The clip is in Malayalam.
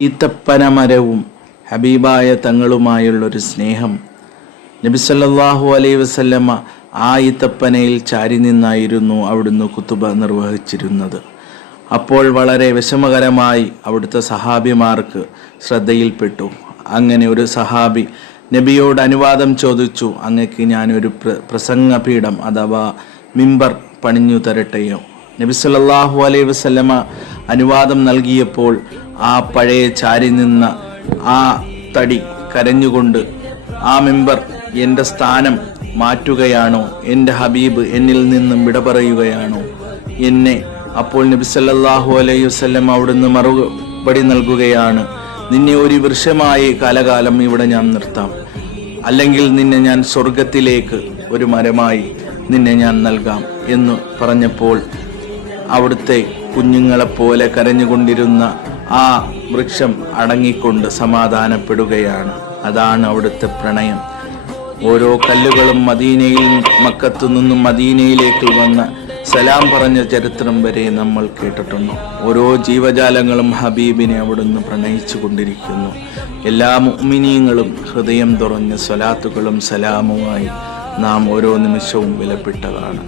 ഈത്തപ്പന മരവും ഹബീബായ തങ്ങളുമായുള്ളൊരു സ്നേഹം. നബിസല്ലാഹു അലൈ വസല്ലമ്മ ആ ഈത്തപ്പനയിൽ ചാരി നിന്നായിരുന്നു അവിടുന്ന് കുത്തുബ നിർവഹിച്ചിരുന്നത്. അപ്പോൾ വളരെ വിഷമകരമായി അവിടുത്തെ സഹാബിമാർക്ക് ശ്രദ്ധയിൽപ്പെട്ടു. അങ്ങനെ ഒരു സഹാബി നബിയോട് അനുവാദം ചോദിച്ചു അങ്ങക്ക് ഞാനൊരു പ്ര പ്രസംഗപീഠം അഥവാ മിമ്പർ പണിഞ്ഞു തരട്ടെയോ? നബി സല്ലല്ലാഹു അലൈഹി വസല്ലമ അനുവാദം നൽകിയപ്പോൾ ആ പഴയ ചാരി നിന്ന ആ തടി കരഞ്ഞുകൊണ്ട് ആ മെമ്പർ എന്റെ സ്ഥാനം മാറ്റുകയാണോ? എന്റെ ഹബീബ് എന്നിൽ നിന്നും വിട പറയുകയാണോ? എന്നെ അപ്പോൾ നബി സല്ലല്ലാഹു അലൈഹി വസല്ലം അവിടുന്ന് മറുപടി നൽകുകയാണ്. നിന്നെ ഒരു വൃക്ഷമായി കാലകാലം ഇവിടെ ഞാൻ നിർത്താം. അല്ലെങ്കിൽ നിന്നെ ഞാൻ സ്വർഗത്തിലേക്ക് ഒരു മരമായി നിന്നെ ഞാൻ നൽകാം എന്ന് പറഞ്ഞപ്പോൾ അവിടുത്തെ കുഞ്ഞുങ്ങളെപ്പോലെ കരഞ്ഞുകൊണ്ടിരുന്ന ആ വൃക്ഷം അടങ്ങിക്കൊണ്ട് സമാധാനപ്പെടുകയാണ്. അതാണ് അവിടുത്തെ പ്രണയം. ഓരോ കല്ലുകളും മദീനയിൽ മക്കത്തു നിന്നും മദീനയിലേക്ക് വന്ന സലാം പറഞ്ഞ ചരിത്രം വരെ നമ്മൾ കേട്ടിട്ടുണ്ട്. ഓരോ ജീവജാലങ്ങളും ഹബീബിനെ അവിടുന്ന് പ്രണയിച്ചു കൊണ്ടിരിക്കുന്നു. എല്ലാ മുഅ്മിനീങ്ങളും ഹൃദയം തുറഞ്ഞ സ്വലാത്തുകളും സലാമുമായി നാം ഓരോ നിമിഷവും വിലപ്പെട്ടതാണ്.